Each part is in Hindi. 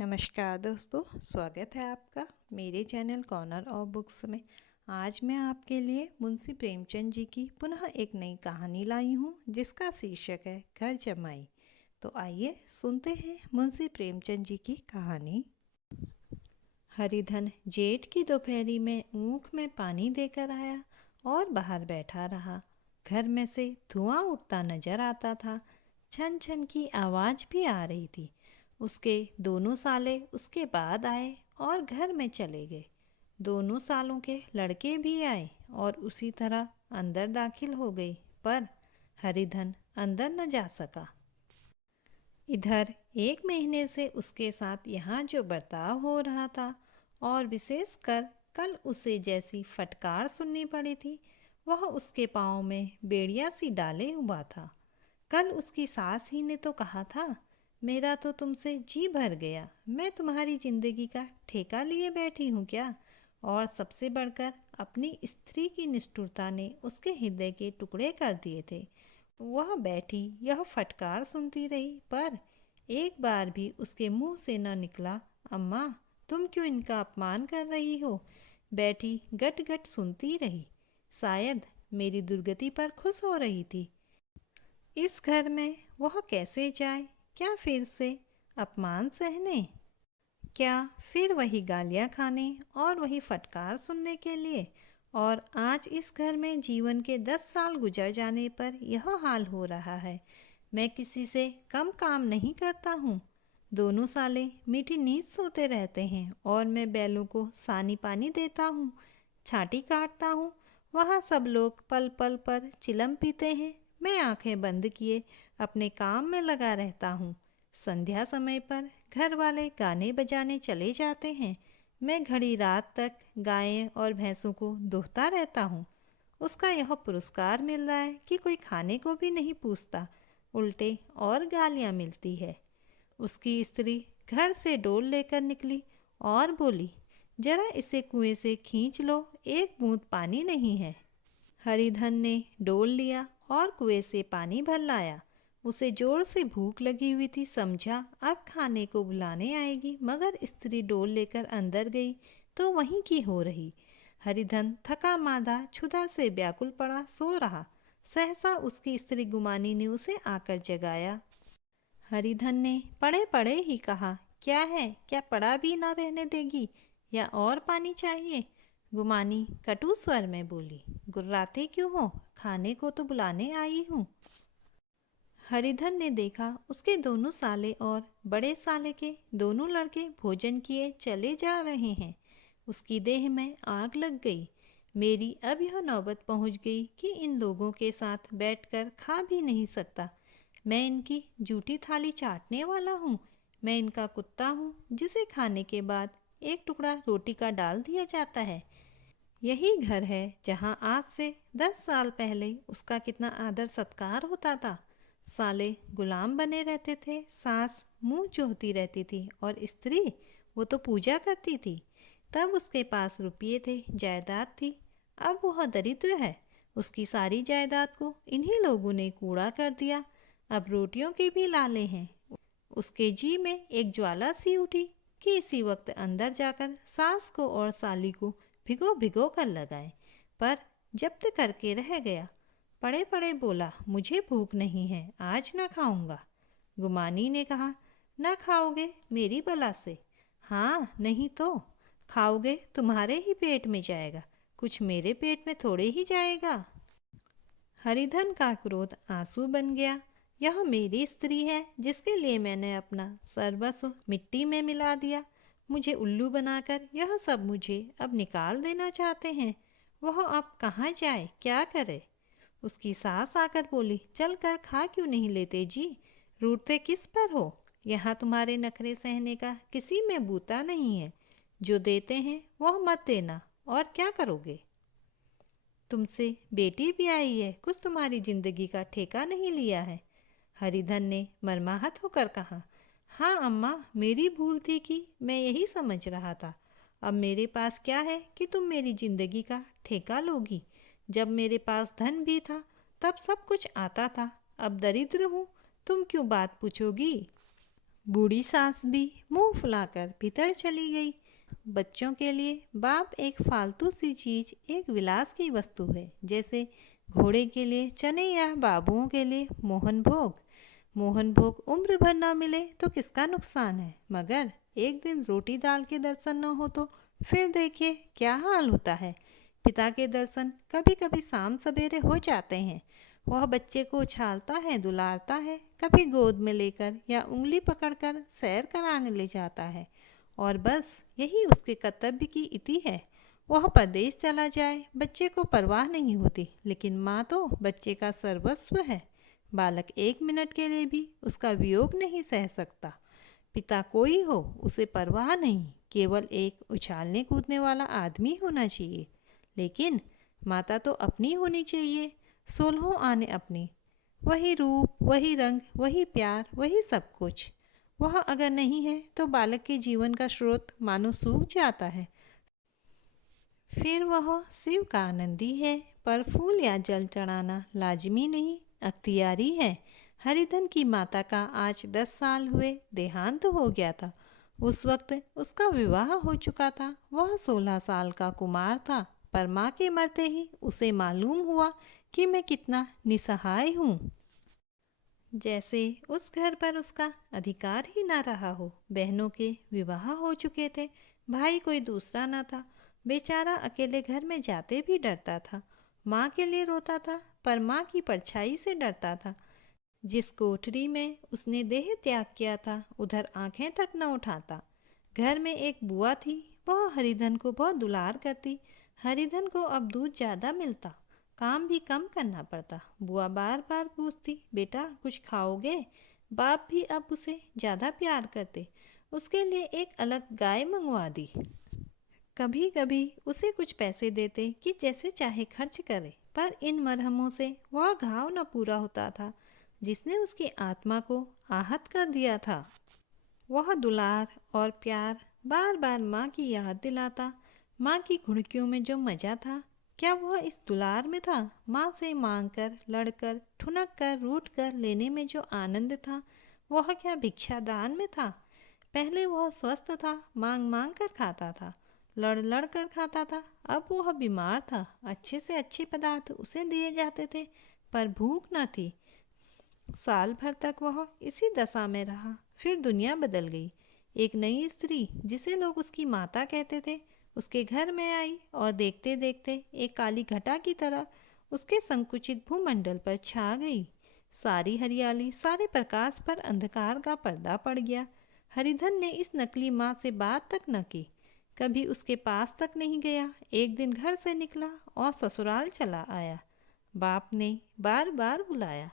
नमस्कार दोस्तों, स्वागत है आपका मेरे चैनल कॉर्नर ऑफ बुक्स में। आज मैं आपके लिए मुंशी प्रेमचंद जी की पुनः एक नई कहानी लाई हूँ जिसका शीर्षक है घर जमाई। तो आइए सुनते हैं मुंशी प्रेमचंद जी की कहानी। हरिधन जेठ की दोपहरी में ऊख में पानी देकर आया और बाहर बैठा रहा। घर में से धुआं उठता नजर आता था। छन छन की आवाज़ भी आ रही थी। उसके दोनों साले उसके बाद आए और घर में चले गए। दोनों सालों के लड़के भी आए और उसी तरह अंदर दाखिल हो गए, पर हरिधन अंदर न जा सका। इधर एक महीने से उसके साथ यहाँ जो बर्ताव हो रहा था और विशेषकर कल उसे जैसी फटकार सुननी पड़ी थी, वह उसके पाँव में बेड़िया सी डाले हुआ था। कल उसकी सास ही ने तो कहा था, मेरा तो तुमसे जी भर गया, मैं तुम्हारी जिंदगी का ठेका लिए बैठी हूँ क्या। और सबसे बढ़कर अपनी स्त्री की निष्ठुरता ने उसके हृदय के टुकड़े कर दिए थे। वह बैठी यह फटकार सुनती रही, पर एक बार भी उसके मुंह से न निकला, अम्मा तुम क्यों इनका अपमान कर रही हो। बैठी गट गट सुनती रही। शायद मेरी दुर्गति पर खुश हो रही थी। इस घर में वह कैसे जाए, क्या फिर से अपमान सहने, क्या फिर वही गालियाँ खाने और वही फटकार सुनने के लिए। और आज इस घर में जीवन के 10 साल गुजर जाने पर यह हाल हो रहा है। मैं किसी से कम काम नहीं करता हूँ। दोनों साले मीठी नींद सोते रहते हैं और मैं बैलों को सानी पानी देता हूँ, छाटी काटता हूँ। वहाँ सब लोग पल पल पर चिलम पीते हैं। मैं आंखें बंद किए अपने काम में लगा रहता हूँ। संध्या समय पर घर वाले गाने बजाने चले जाते हैं। मैं घड़ी रात तक गायें और भैंसों को दोहता रहता हूँ। उसका यह पुरस्कार मिल रहा है कि कोई खाने को भी नहीं पूछता, उल्टे और गालियाँ मिलती है। उसकी स्त्री घर से डोल लेकर निकली और बोली, जरा इसे कुएं से खींच लो, एक बूंद पानी नहीं है। हरिधन ने डोल लिया और कुएं से पानी भर लाया। उसे जोर से भूख लगी हुई थी, समझा अब खाने को बुलाने आएगी, मगर स्त्री डोल लेकर अंदर गई तो वहीं की हो रही। हरिधन थका मांदा क्षुधा से व्याकुल पड़ा सो रहा। सहसा उसकी स्त्री गुमानी ने उसे आकर जगाया। हरिधन ने पड़े पड़े ही कहा, क्या है, क्या पड़ा भी ना रहने देगी या और पानी चाहिए। गुमानी कटु स्वर में बोली, गुर्राते क्यों हो, खाने को तो बुलाने आई हूँ। हरिधन ने देखा उसके दोनों साले और बड़े साले के दोनों लड़के भोजन किए चले जा रहे हैं। उसकी देह में आग लग गई। मेरी अब यह नौबत पहुंच गई कि इन लोगों के साथ बैठकर खा भी नहीं सकता। मैं इनकी जूठी थाली चाटने वाला हूँ। मैं इनका कुत्ता हूँ जिसे खाने के बाद एक टुकड़ा रोटी का डाल दिया जाता है। यही घर है जहाँ आज से 10 साल पहले उसका कितना आदर सत्कार होता था। साले गुलाम बने रहते थे, सास मुंह जोहती रहती थी और स्त्री वो तो पूजा करती थी। तब उसके पास रुपये थे, जायदाद थी। अब वह दरिद्र है। उसकी सारी जायदाद को इन्हीं लोगों ने कूड़ा कर दिया। अब रोटियों के भी लाले हैं। उसके जी में एक ज्वाला सी उठी कि इसी वक्त अंदर जाकर सास को और साली को भिगो भिगो कर लगाए, पर जब्त करके रह गया। पड़े पड़े बोला, मुझे भूख नहीं है, आज न खाऊंगा। गुमानी ने कहा, न खाओगे मेरी बला से। हाँ नहीं तो खाओगे, तुम्हारे ही पेट में जाएगा, कुछ मेरे पेट में थोड़े ही जाएगा। हरिधन का क्रोध आंसू बन गया। यह मेरी स्त्री है जिसके लिए मैंने अपना सर्वस्व मिट्टी में मिला दिया। मुझे उल्लू बनाकर यह सब मुझे अब निकाल देना चाहते हैं। वह अब कहाँ जाए, क्या करे। उसकी सास आकर बोली, चल कर खा क्यों नहीं लेते जी, रूठते किस पर हो। यहाँ तुम्हारे नखरे सहने का किसी में बूता नहीं है। जो देते हैं वह मत देना, और क्या करोगे। तुमसे बेटी भी आई है, कुछ तुम्हारी जिंदगी का ठेका नहीं लिया है। हरिधन ने मर्माहत होकर कहा, हाँ अम्मा, मेरी भूल थी कि मैं यही समझ रहा था। अब मेरे पास क्या है कि तुम मेरी जिंदगी का ठेका लोगी। जब मेरे पास धन भी था तब सब कुछ आता था, अब दरिद्र हूँ, तुम क्यों बात पूछोगी। बूढ़ी सास भी मुंह फुलाकर भीतर चली गई। बच्चों के लिए बाप एक फालतू सी चीज, एक विलास की वस्तु है, जैसे घोड़े के लिए चने या बाबुओं के लिए मोहन भोग। मोहन भोग उम्र भर ना मिले तो किसका नुकसान है, मगर एक दिन रोटी दाल के दर्शन न हो तो फिर देखिए क्या हाल होता है। पिता के दर्शन कभी कभी शाम सवेरे हो जाते हैं। वह बच्चे को उछालता है, दुलारता है, कभी गोद में लेकर या उंगली पकड़कर सैर कराने ले जाता है। और बस यही उसके कर्तव्य की इति है। वह परदेश चला जाए, बच्चे को परवाह नहीं होती, लेकिन माँ तो बच्चे का सर्वस्व है। बालक एक मिनट के लिए भी उसका वियोग नहीं सह सकता। पिता कोई हो उसे परवाह नहीं, केवल एक उछालने कूदने वाला आदमी होना चाहिए। लेकिन माता तो अपनी होनी चाहिए, 16 आने अपनी। वही रूप, वही रंग, वही प्यार, वही सब कुछ। वह अगर नहीं है तो बालक के जीवन का स्रोत मानो सूख जाता है। फिर वह शिव का आनंदी है, पर फूल या जल चढ़ाना लाजमी नहीं, अख्तियारी है। हरिधन की माता का आज 10 साल हुए देहांत हो गया था। उस वक्त उसका विवाह हो चुका था। वह 16 साल का कुमार था, पर माँ के मरते ही उसे मालूम हुआ कि मैं कितना निसहाय हूँ। जैसे उस घर पर उसका अधिकार ही ना रहा हो। बहनों के विवाह हो चुके थे, भाई कोई दूसरा ना था। बेचारा अकेले घर में जाते भी डरता था। माँ के लिए रोता था, पर माँ की परछाई से डरता था। जिस कोठरी में उसने देह त्याग किया था, उधर आंखें तक न उठाता। घर में एक बुआ थी, वह हरिधन को बहुत दुलार करती। हरिधन को अब दूध ज़्यादा मिलता, काम भी कम करना पड़ता। बुआ बार बार पूछती, बेटा कुछ खाओगे? बाप भी अब उसे ज़्यादा प्यार करते, उसके लिए एक अलग गाय मंगवा दी। कभी कभी उसे कुछ पैसे देते कि जैसे चाहे खर्च करे, पर इन मरहमों से वह घाव न पूरा होता था जिसने उसकी आत्मा को आहत कर दिया था। वह दुलार और प्यार बार बार माँ की याद दिलाता। माँ की घुड़कियों में जो मजा था, क्या वह इस दुलार में था? माँ से मांग कर, लड़कर, ठुनक कर, रूठ कर लेने में जो आनंद था, वह क्या भिक्षादान में था? पहले वह स्वस्थ था, मांग मांग कर खाता था, लड़ लड़ कर खाता था। अब वह बीमार था, अच्छे से अच्छे पदार्थ उसे दिए जाते थे, पर भूख न थी। साल भर तक वह इसी दशा में रहा। फिर दुनिया बदल गई। एक नई स्त्री, जिसे लोग उसकी माता कहते थे, उसके घर में आई और देखते देखते एक काली घटा की तरह उसके संकुचित भूमंडल पर छा गई। सारी हरियाली, सारे प्रकाश पर अंधकार का पर्दा पड़ गया। हरिधन ने इस नकली माँ से बात तक न की, कभी उसके पास तक नहीं गया। एक दिन घर से निकला और ससुराल चला आया। बाप ने बार बार बुलाया,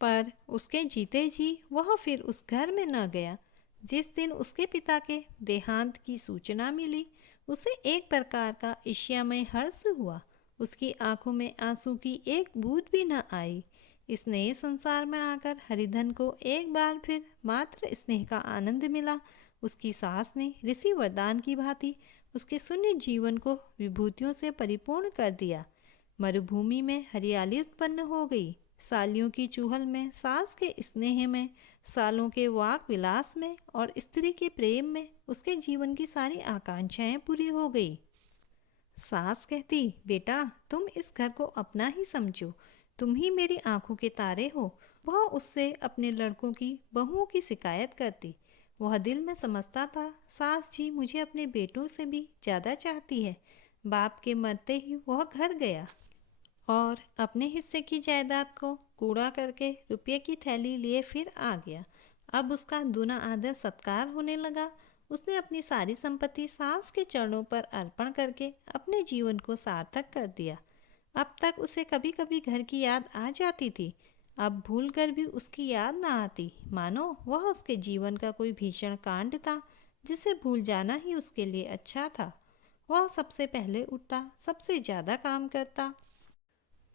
पर उसके जीते जी वह फिर उस घर में न गया। जिस दिन उसके पिता के देहांत की सूचना मिली, उसे एक प्रकार का ईर्ष्यामय हर्ष हुआ। उसकी आंखों में आंसू की एक बूंद भी न आई। इस नए संसार में आकर हरिधन को एक बार फिर मात्र स्नेह का आनंद मिला। उसकी सास ने ऋषि वरदान की भांति उसके शून्य जीवन को विभूतियों से परिपूर्ण कर दिया। मरुभूमि में हरियाली उत्पन्न हो गई। सालियों की चूहल में, सास के स्नेह में, सालों के वाक विलास में और स्त्री के प्रेम में उसके जीवन की सारी आकांक्षाएं पूरी हो गई। सास कहती, बेटा तुम इस घर को अपना ही समझो, तुम ही मेरी आंखों के तारे हो। वह उससे अपने लड़कों की बहुओं की शिकायत करती। वह दिल में समझता था, सास जी मुझे अपने बेटों से भी ज़्यादा चाहती है। बाप के मरते ही वह घर गया और अपने हिस्से की जायदाद को कूड़ा करके रुपये की थैली लिए फिर आ गया। अब उसका दूना आदर सत्कार होने लगा। उसने अपनी सारी संपत्ति सास के चरणों पर अर्पण करके अपने जीवन को सार्थक कर दिया। अब तक उसे कभी कभी घर की याद आ जाती थी, अब भूल कर भी उसकी याद ना आती, मानो वह उसके जीवन का कोई भीषण कांड था जिसे भूल जाना ही उसके लिए अच्छा था। वह सबसे पहले उठता, सबसे ज़्यादा काम करता।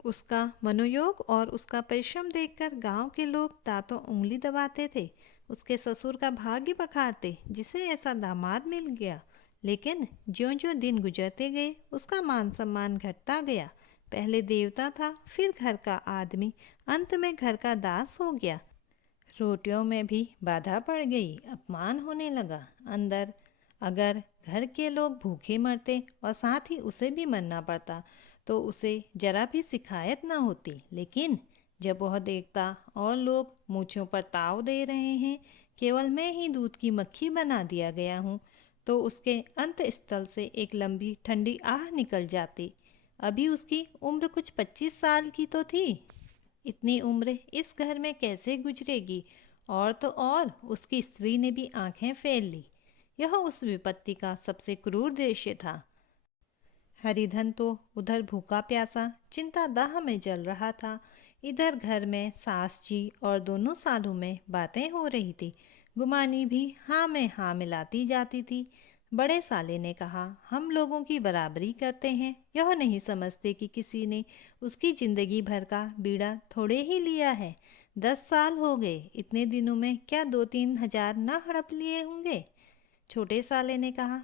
उसका मनोयोग और उसका परिश्रम देखकर गांव के लोग दांतों उंगली दबाते थे। उसके ससुर का भाग्य बखारते, जिसे ऐसा दामाद मिल गया। लेकिन ज्यों ज्यों दिन गुजरते गए, उसका मान सम्मान घटता गया। पहले देवता था, फिर घर का आदमी, अंत में घर का दास हो गया। रोटियों में भी बाधा पड़ गई, अपमान होने लगा अंदर। अगर घर के लोग भूखे मरते और साथ ही उसे भी मरना पड़ता तो उसे जरा भी शिकायत न होती। लेकिन जब वह देखता और लोग मूंछों पर ताव दे रहे हैं, केवल मैं ही दूध की मक्खी बना दिया गया हूँ, तो उसके अंत स्थल से एक लंबी ठंडी आह निकल जाती। अभी उसकी उम्र कुछ 25 साल की तो थी। इतनी उम्र इस घर में कैसे गुजरेगी? और तो और उसकी स्त्री ने भी आंखें फेर ली। यह उस विपत्ति का सबसे क्रूर दृश्य था। हरिधन तो उधर भूखा प्यासा चिंता दाह में जल रहा था। इधर घर में सास जी और दोनों सालों में बातें हो रही थी। गुमानी भी हाँ में हाँ मिलाती जाती थी। बड़े साले ने कहा, हम लोगों की बराबरी करते हैं, यह नहीं समझते कि किसी ने उसकी जिंदगी भर का बीड़ा थोड़े ही लिया है। 10 साल हो गए, इतने दिनों में क्या 2-3 हजार ना हड़प लिए होंगे? छोटे साले ने कहा,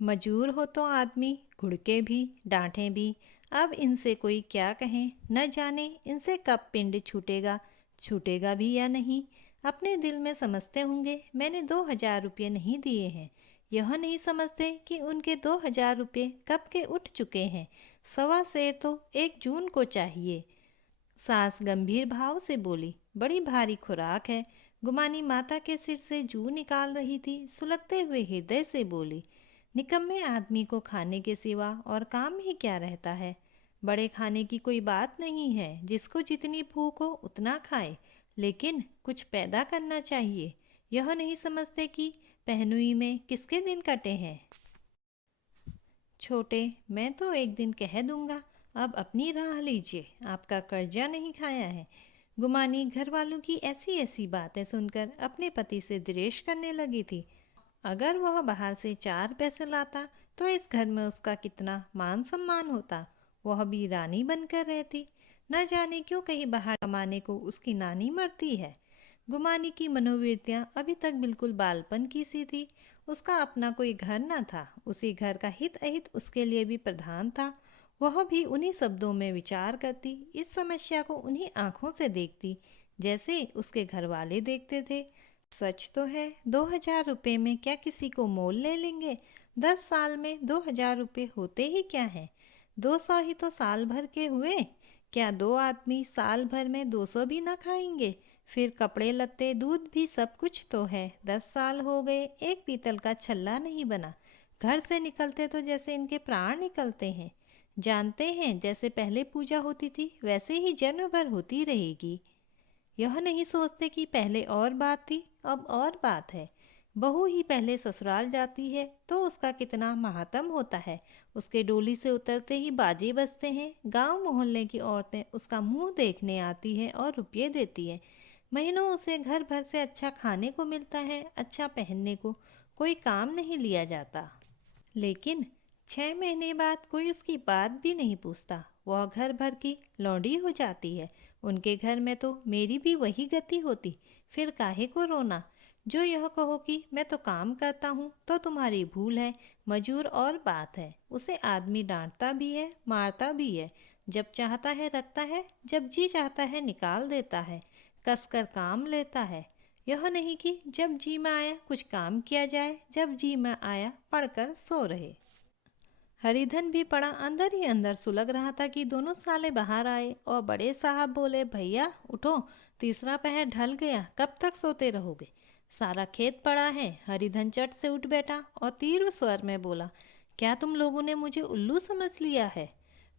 मजूर हो तो आदमी घुड़के भी डांटे भी। अब इनसे कोई क्या कहे, न जाने इनसे कब पिंड छूटेगा, छूटेगा भी या नहीं। अपने दिल में समझते होंगे मैंने 2 हजार रुपये नहीं दिए हैं। यह नहीं समझते कि उनके 2 हजार रुपये कब के उठ चुके हैं। 1.25 सेर तो 1 जून को चाहिए। सास गंभीर भाव से बोली, बड़ी भारी खुराक है। गुमानी माता के सिर से जू निकाल रही थी, सुलगते हुए हृदय से बोली, निकम्मे आदमी को खाने के सिवा और काम ही क्या रहता है। बड़े खाने की कोई बात नहीं है, जिसको जितनी भूख हो उतना खाए, लेकिन कुछ पैदा करना चाहिए। यह नहीं समझते कि पहनुई में किसके दिन कटे हैं। छोटे, मैं तो एक दिन कह दूंगा, अब अपनी राह लीजिए, आपका कर्जा नहीं खाया है। गुमानी घर वालों की ऐसी ऐसी बातें सुनकर अपने पति से द्वेष करने लगी थी। अगर वह बाहर से 4 पैसे लाता तो इस घर में उसका कितना मान सम्मान होता। वह भी रानी बनकर रहती। न जाने क्यों कहीं बाहर कमाने को उसकी नानी मरती है। गुमानी की मनोवृत्तियां अभी तक बिल्कुल बालपन की सी थी। उसका अपना कोई घर न था। उसी घर का हित अहित उसके लिए भी प्रधान था। वह भी उन्हीं शब्दों में विचार करती, इस समस्या को उन्हीं आंखों से देखती जैसे उसके घर वाले देखते थे। सच तो है, 2 हजार रुपये में क्या किसी को मोल ले लेंगे? 10 साल में 2 हजार रुपये होते ही क्या है? 200 ही तो साल भर के हुए। क्या 2 आदमी साल भर में 200 भी ना खाएंगे? फिर कपड़े लत्ते दूध भी सब कुछ तो है। 10 साल हो गए, एक पीतल का छल्ला नहीं बना। घर से निकलते तो जैसे इनके प्राण निकलते हैं। जानते हैं, जैसे पहले पूजा होती थी वैसे ही जन्म भर होती रहेगी। यह नहीं सोचते कि पहले और बात थी, अब और बात है। बहू ही पहले ससुराल जाती है तो उसका कितना महात्म होता है। उसके डोली से उतरते ही बाजे बजते हैं। गांव मोहल्ले की औरतें उसका मुंह देखने आती हैं और रुपये देती है। महीनों उसे घर भर से अच्छा खाने को मिलता है, अच्छा पहनने को। कोई काम नहीं लिया जाता। लेकिन 6 महीने बाद कोई उसकी बात भी नहीं पूछता। वह घर भर की लौंडी हो जाती है। उनके घर में तो मेरी भी वही गति होती। फिर काहे को रोना? जो यह कहो कि मैं तो काम करता हूँ तो तुम्हारी भूल है। मजूर और बात है, उसे आदमी डांटता भी है, मारता भी है। जब चाहता है रखता है, जब जी चाहता है निकाल देता है, कसकर काम लेता है। यह नहीं कि जब जी में आया कुछ काम किया जाए, जब जी में आया पढ़कर सो रहे। हरिधन भी पड़ा अंदर ही अंदर सुलग रहा था कि दोनों साले बाहर आए और बड़े साहब बोले, भैया उठो, तीसरा पहर ढल गया, कब तक सोते रहोगे? सारा खेत पड़ा है। हरिधन चट से उठ बैठा और तीव्र स्वर में बोला, क्या तुम लोगों ने मुझे उल्लू समझ लिया है?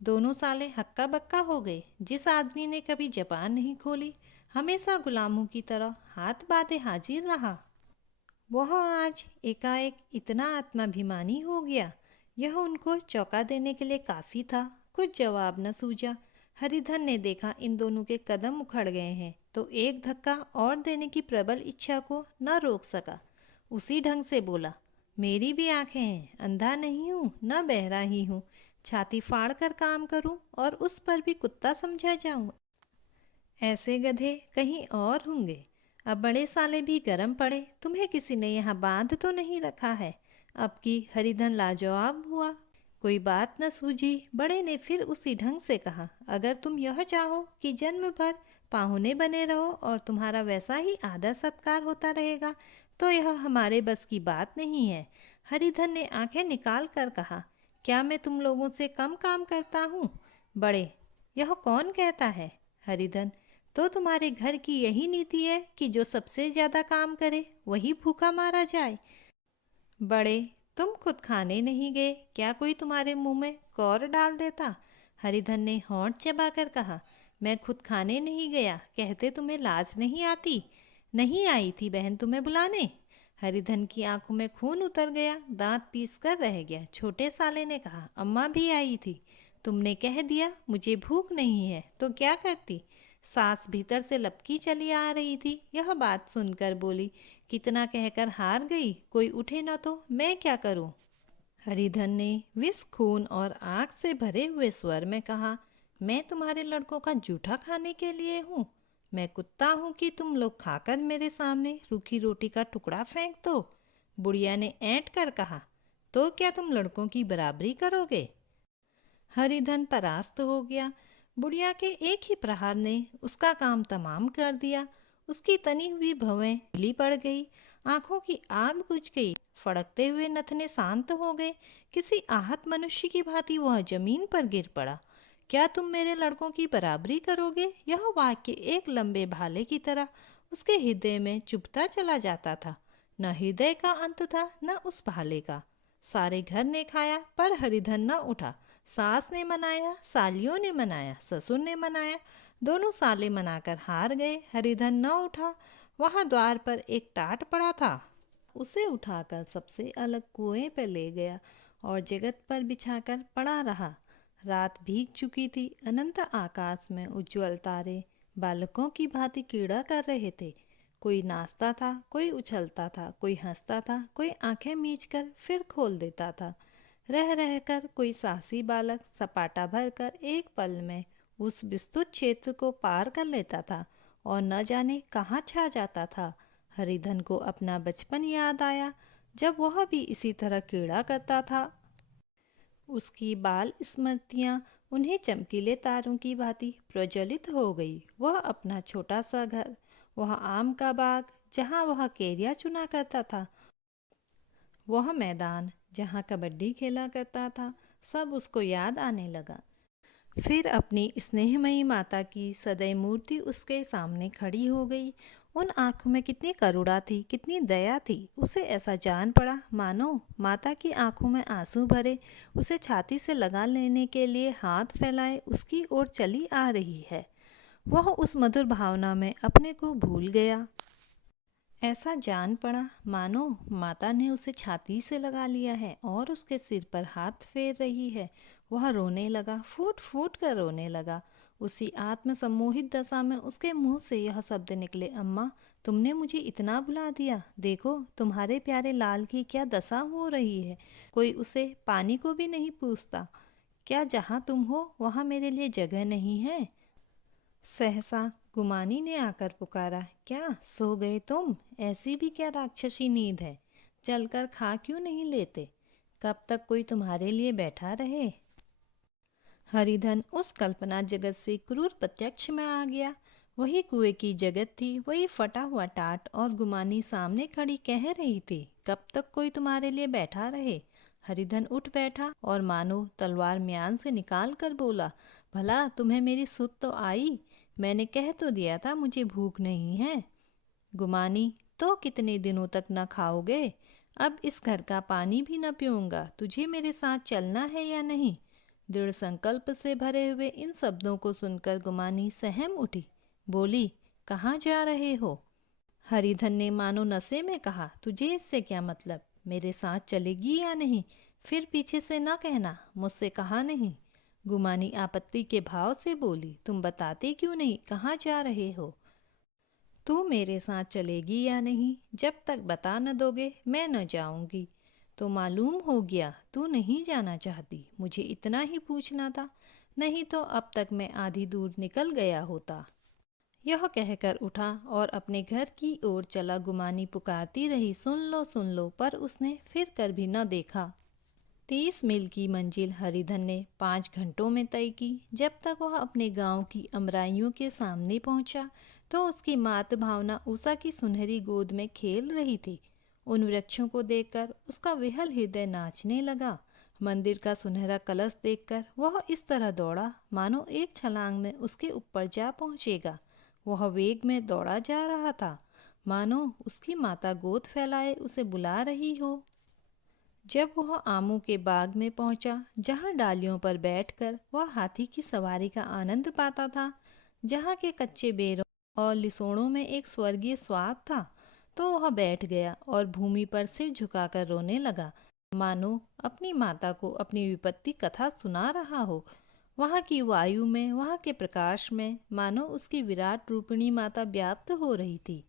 दोनों साले हक्का बक्का हो गए। जिस आदमी ने कभी जबान नहीं खोली, हमेशा गुलामों की तरह हाथ बांधे हाजिर रहा, वह आज एकाएक इतना आत्माभिमानी हो गया। यह उनको चौंका देने के लिए काफी था। कुछ जवाब न सूझा। हरिधन ने देखा इन दोनों के कदम उखड़ गए हैं तो एक धक्का और देने की प्रबल इच्छा को न रोक सका। उसी ढंग से बोला, मेरी भी आंखें हैं, अंधा नहीं हूँ न बहरा ही हूँ। छाती फाड़ कर काम करूँ और उस पर भी कुत्ता समझा जाऊँ? ऐसे गधे कहीं और होंगे। अब बड़े साले भी गरम पड़े, तुम्हें किसी ने यहाँ बांध तो नहीं रखा है? अब की हरिधन लाजवाब हुआ। कोई बात न सूझी। बड़े ने फिर उसी ढंग से कहा, अगर तुम यह चाहो कि जन्म भर पाहुने बने रहो और तुम्हारा वैसा ही आदर सत्कार होता रहेगा तो यह हमारे बस की बात नहीं है। हरिधन ने आंखें निकाल कर कहा, क्या मैं तुम लोगों से कम काम करता हूँ? बड़े, यह कौन कहता है? हरिधन, तो तुम्हारे घर की यही नीति है कि जो सबसे ज्यादा काम करे वही भूखा मारा जाए। बड़े, तुम खुद खाने नहीं गए, क्या कोई तुम्हारे मुंह में कौर डाल देता? हरिधन ने होंठ चबाकर कहा, मैं खुद खाने नहीं गया, कहते तुम्हें लाज नहीं आती? नहीं आई थी बहन तुम्हें बुलाने? हरिधन की आंखों में खून उतर गया, दांत पीस कर रह गया। छोटे साले ने कहा, अम्मा भी आई थी, तुमने कह दिया मुझे भूख नहीं है, तो क्या करती? सास भीतर से लपकी चली आ रही थी। यह बात सुनकर बोली, कितना कहकर हार गई, कोई उठे न तो मैं क्या करूं? हरिधन ने विष, खून और आग से भरे हुए स्वर में कहा, मैं तुम्हारे लड़कों का जूठा खाने के लिए हूँ? मैं कुत्ता हूँ कि तुम लोग खाकर मेरे सामने रूखी रोटी का टुकड़ा फेंक दो? बुढ़िया ने ऐंठ कर कहा, तो क्या तुम लड़कों की बराबरी करोगे? हरिधन परास्त हो गया। बुढ़िया के एक ही प्रहार ने उसका काम तमाम कर दिया। उसकी तनी हुई भवें पीली पड़ गई, आंखों की आग बुझ गई, फड़कते हुए नथने शांत हो गए। किसी आहत मनुष्य की भांति वह जमीन पर गिर पड़ा। क्या तुम मेरे लड़कों की बराबरी करोगे? यह वाक्य एक लंबे भाले की तरह उसके हृदय में चुभता चला जाता था। न हृदय का अंत था न उस भाले का। सारे घर ने खाया पर हरिधन न उठा। सास ने मनाया, सालियों ने मनाया, ससुर ने मनाया, दोनों साले मनाकर हार गए। हरिधन न उठा। वहां द्वार पर एक टाट पड़ा था, उसे उठाकर सबसे अलग कुएं पर ले गया और जगत पर बिछाकर पड़ा रहा। रात भीग चुकी थी। अनंत आकाश में उज्ज्वल तारे बालकों की भांति क्रीड़ा कर रहे थे। कोई नाचता था, कोई उछलता था, कोई हंसता था, कोई आंखें मीचकर फिर खोल देता था। रह रहकर कोई साहसी बालक सपाटा भरकर एक पल में उस विस्तृत क्षेत्र को पार कर लेता था और न जाने कहाँ छा जाता था। हरिधन को अपना बचपन याद आया, जब वह भी इसी तरह क्रीड़ा करता था। उसकी बाल स्मृतियाँ उन्हें चमकीले तारों की भांति प्रज्वलित हो गई। वह अपना छोटा सा घर, वह आम का बाग जहाँ वह केरिया चुना करता था, वह मैदान जहाँ कबड्डी खेला करता था, सब उसको याद आने लगा। फिर अपनी स्नेहमयी माता की सदैव मूर्ति उसके सामने खड़ी हो गई। उन आंखों में कितनी करुणा थी, कितनी दया थी। उसे ऐसा जान पड़ा मानो माता की आंखों में आंसू भरे उसे छाती से लगा लेने के लिए हाथ फैलाए उसकी ओर चली आ रही है। वह उस मधुर भावना में अपने को भूल गया। ऐसा जान पड़ा मानो माता ने उसे छाती से लगा लिया है और उसके सिर पर हाथ फेर रही है। वह रोने लगा, फूट फूट कर रोने लगा। उसी आत्म सम्मोहित दशा में उसके मुंह से यह शब्द निकले, अम्मा तुमने मुझे इतना बुला दिया, देखो तुम्हारे प्यारे लाल की क्या दशा हो रही है। कोई उसे पानी को भी नहीं पूछता। क्या जहाँ तुम हो वहाँ मेरे लिए जगह नहीं है? सहसा गुमानी ने आकर पुकारा, क्या सो गए तुम? ऐसी भी क्या राक्षसी नींद है? चलकर खा क्यों नहीं लेते? कब तक कोई तुम्हारे लिए बैठा रहे? हरिधन उस कल्पना जगत से क्रूर प्रत्यक्ष में आ गया। वही कुएं की जगत थी, वही फटा हुआ टाट, और गुमानी सामने खड़ी कह रही थी, कब तक कोई तुम्हारे लिए बैठा रहे? हरिधन उठ बैठा और मानो तलवार म्यान से निकाल कर बोला, भला तुम्हें मेरी सुध तो आई? मैंने कह तो दिया था मुझे भूख नहीं है। गुमानी, तो कितने दिनों तक न खाओगे? अब इस घर का पानी भी न पीऊंगा। तुझे मेरे साथ चलना है या नहीं? दृढ़ संकल्प से भरे हुए इन शब्दों को सुनकर गुमानी सहम उठी। बोली, कहाँ जा रहे हो? हरिधन ने मानो नशे में कहा, तुझे इससे क्या मतलब? मेरे साथ चलेगी या नहीं? फिर पीछे से न कहना मुझसे कहा नहीं। गुमानी आपत्ति के भाव से बोली, तुम बताते क्यों नहीं कहाँ जा रहे हो? तू मेरे साथ चलेगी या नहीं? जब तक बता न दोगे मैं न जाऊंगी। तो मालूम हो गया तू नहीं जाना चाहती। मुझे इतना ही पूछना था, नहीं तो अब तक मैं आधी दूर निकल गया होता। यह कहकर उठा और अपने घर की ओर चला। गुमानी पुकारती रही, सुन लो सुन लो, पर उसने फिर कर भी न देखा। 30 मील की मंजिल हरिधन ने 5 घंटों में तय की। जब तक वह अपने गांव की अमराइयों के सामने पहुंचा तो उसकी मात भावना उषा की सुनहरी गोद में खेल रही थी। उन वृक्षों को देखकर उसका विहल हृदय नाचने लगा। मंदिर का सुनहरा कलश देखकर वह इस तरह दौड़ा मानो एक छलांग में उसके ऊपर जा पहुंचेगा। वह वेग में दौड़ा जा रहा था, मानो उसकी माता गोद फैलाए उसे बुला रही हो। जब वह आमों के बाग में पहुंचा, जहां डालियों पर बैठकर वह हाथी की सवारी का आनंद पाता था, जहां के कच्चे बेरों और लिसोड़ों में एक स्वर्गीय स्वाद था, तो वह बैठ गया और भूमि पर सिर झुकाकर रोने लगा, मानो अपनी माता को अपनी विपत्ति कथा सुना रहा हो। वहाँ की वायु में, वहाँ के प्रकाश में मानो उसकी विराट रूपिणी माता व्याप्त हो रही थी।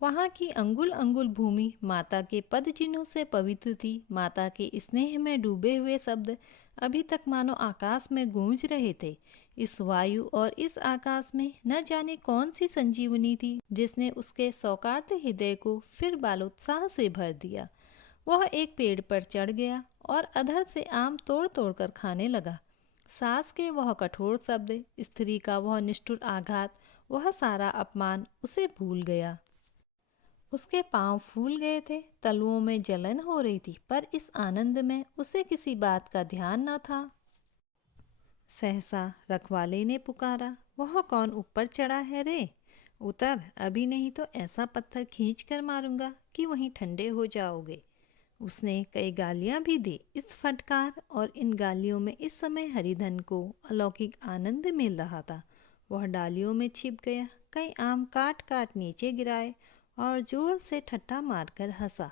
वहाँ की अंगुल अंगुल भूमि माता के पद चिन्हों से पवित्र थी। माता के स्नेह में डूबे हुए शब्द अभी तक मानो आकाश में गूंज रहे थे। इस वायु और इस आकाश में न जाने कौन सी संजीवनी थी जिसने उसके शौकार्त हृदय को फिर बालोत्साह से भर दिया। वह एक पेड़ पर चढ़ गया और अधर से आम तोड़ तोड़ कर खाने लगा। सास के वह कठोर शब्द, स्त्री का वह निष्ठुर आघात, वह सारा अपमान उसे भूल गया। उसके पांव फूल गए थे, तलुओं में जलन हो रही थी, पर इस आनंद में उसे किसी बात का ध्यान न था। सहसा रखवाले ने पुकारा, वह कौन ऊपर चढ़ा है रे? उतर, अभी नहीं तो ऐसा पत्थर खींच कर मारूंगा कि वहीं ठंडे हो जाओगे। उसने कई गालियां भी दी। इस फटकार और इन गालियों में इस समय हरिधन को अलौकिक आनंद मिल रहा था। वह डालियों में छिप गया, कई आम काट काट नीचे गिराए और जोर से ठट्ठा मारकर हंसा।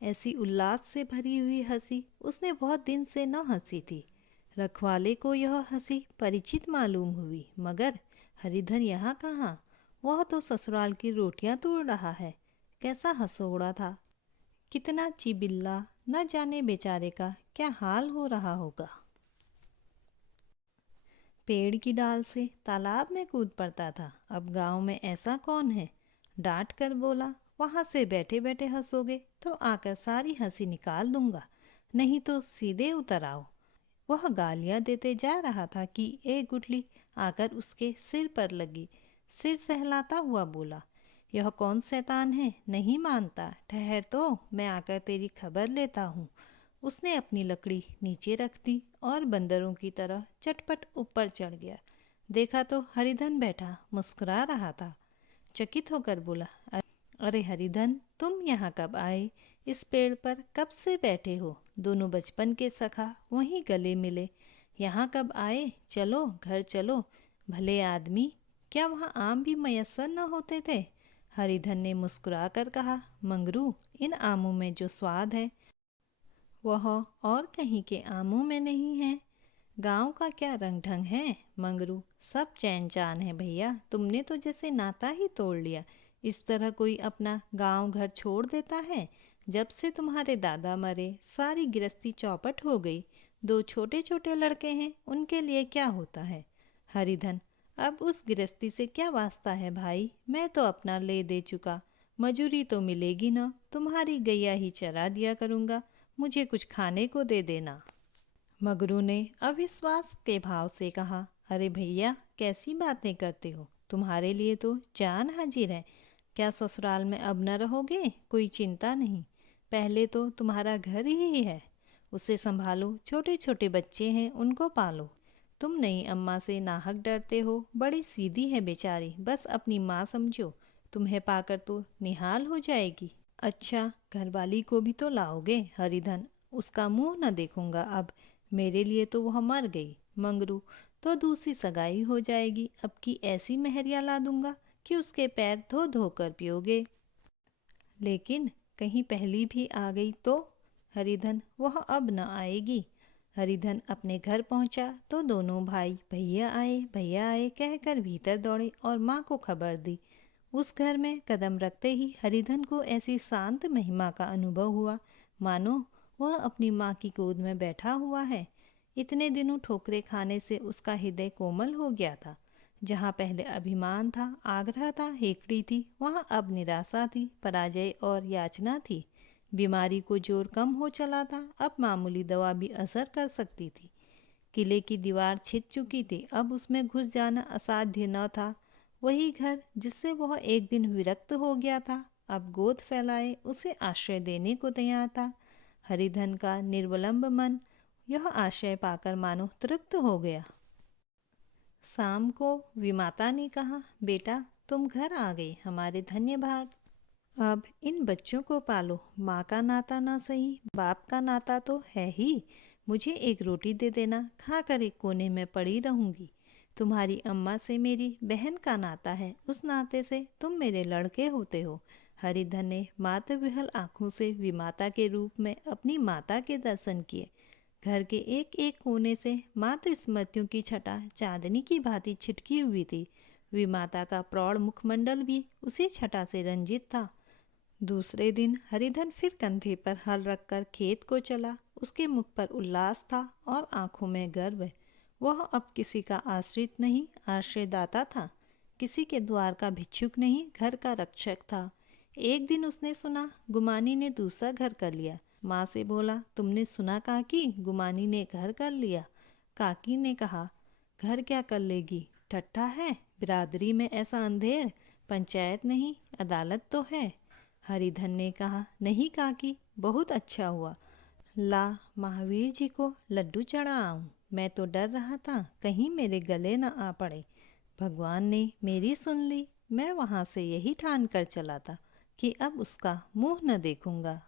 ऐसी उल्लास से भरी हुई हंसी उसने बहुत दिन से न हंसी थी। रखवाले को यह हंसी परिचित मालूम हुई, मगर हरिधन यहाँ कहाँ? वह तो ससुराल की रोटियां तोड़ रहा है। कैसा हंसोड़ा था, कितना चिबिल्ला, न जाने बेचारे का क्या हाल हो रहा होगा। पेड़ की डाल से तालाब में कूद पड़ता था। अब गांव में ऐसा कौन है? डांट कर बोला, वहां से बैठे बैठे हंसोगे तो आकर सारी हंसी निकाल दूंगा, नहीं तो सीधे उतर आओ। वह गालियां देते जा रहा था कि एक गुठली आकर उसके सिर पर लगी। सिर सहलाता हुआ बोला, यह कौन शैतान है? नहीं मानता? ठहर तो मैं आकर तेरी खबर लेता हूँ। उसने अपनी लकड़ी नीचे रख दी और बंदरों की तरह चटपट ऊपर चढ़ गया। देखा तो हरिधन बैठा मुस्कुरा रहा था। चकित होकर बोला, अरे हरिधन, तुम यहाँ कब आए? इस पेड़ पर कब से बैठे हो? दोनों बचपन के सखा वहीं गले मिले। यहाँ कब आए? चलो घर चलो। भले आदमी, क्या वहाँ आम भी मयस्सर न होते थे? हरिधन ने मुस्कुरा कर कहा, मंगरू, इन आमों में जो स्वाद है वह और कहीं के आमों में नहीं है। गांव का क्या रंग ढंग है मंगरू, सब चैन चान है भैया। तुमने तो जैसे नाता ही तोड़ लिया। इस तरह कोई अपना गांव घर छोड़ देता है? जब से तुम्हारे दादा मरे सारी गृहस्थी चौपट हो गई। 2 छोटे छोटे लड़के हैं, उनके लिए क्या होता है? हरिधन, अब उस गृहस्थी से क्या वास्ता है भाई? मैं तो अपना ले दे चुका। मजूरी तो मिलेगी ना, तुम्हारी गैया ही चरा दिया करूँगा। मुझे कुछ खाने को दे देना। मगरू ने अविश्वास के भाव से कहा, अरे भैया, कैसी बातें करते हो? तुम्हारे लिए तो जान हाजिर है। क्या ससुराल में अब न रहोगे? कोई चिंता नहीं, पहले तो तुम्हारा घर ही है, उसे संभालो। छोटे छोटे बच्चे हैं, उनको पालो। तुम नई अम्मा से नाहक डरते हो, बड़ी सीधी है बेचारी, बस अपनी माँ समझो। तुम्हें पाकर तो निहाल हो जाएगी। अच्छा, घरवाली को भी तो लाओगे? हरिधन, उसका मुंह न देखूंगा अब। मेरे लिए तो वह मर गई। मंगरू, तो दूसरी सगाई हो जाएगी। अब की ऐसी मेहरिया ला दूंगा कि उसके पैर धो धो कर पियोगे। लेकिन कहीं पहली भी आ गई तो? हरिधन, वह अब न आएगी। हरिधन अपने घर पहुंचा तो दोनों भाई भैया आए कहकर भीतर दौड़े और माँ को खबर दी। उस घर में कदम रखते ही हरिधन को ऐसी शांत महिमा का अनुभव हुआ, मानो वह अपनी माँ की गोद में बैठा हुआ है। इतने दिनों ठोकरे खाने से उसका हृदय कोमल हो गया था। जहाँ पहले अभिमान था, आग्रह था, हेकड़ी थी, वहाँ अब निराशा थी, पराजय और याचना थी। बीमारी को जोर कम हो चला था, अब मामूली दवा भी असर कर सकती थी। किले की दीवार छिद चुकी थी, अब उसमें घुस जाना असाध्य न था। वही घर जिससे वह एक दिन विरक्त हो गया था, अब गोद फैलाए उसे आश्रय देने को तैयार था। हरिधन का निर्विलंब मन यह आश्रय पाकर मानो तृप्त हो गया। शाम को विमाता ने कहा, बेटा तुम घर आ गए, हमारे धन्य भाग। अब इन बच्चों को पालो, माँ का नाता ना सही, बाप का नाता तो है ही। मुझे एक रोटी दे देना, खा कर एक कोने में पड़ी रहूंगी। तुम्हारी अम्मा से मेरी बहन का नाता है, उस नाते से तुम मेरे लड़के होते हो। हरिधन ने मातृविहल आंखों से विमाता के रूप में अपनी माता के दर्शन किए। घर के एक एक कोने से मातृ स्मृतियों की छटा चांदनी की भांति छिटकी हुई थी। विमाता का प्रौढ़ मुखमंडल भी उसी छटा से रंजित था। दूसरे दिन हरिधन फिर कंधे पर हल रखकर खेत को चला। उसके मुख पर उल्लास था और आंखों में गर्व। वह अब किसी का आश्रित नहीं, आश्रयदाता था। किसी के द्वार का भिक्षुक नहीं, घर का रक्षक था। एक दिन उसने सुना गुमानी ने दूसरा घर कर लिया। माँ से बोला, तुमने सुना काकी, गुमानी ने घर कर लिया। काकी ने कहा, घर क्या कर लेगी, ठट्ठा है, बिरादरी में ऐसा अंधेर, पंचायत नहीं अदालत तो है। हरिधन ने कहा, नहीं काकी, बहुत अच्छा हुआ। ला महावीर जी को लड्डू चढ़ा आऊं। मैं तो डर रहा था कहीं मेरे गले न आ पड़े। भगवान ने मेरी सुन ली। मैं वहां से यही ठान कर चला था कि अब उसका मुंह न देखूंगा।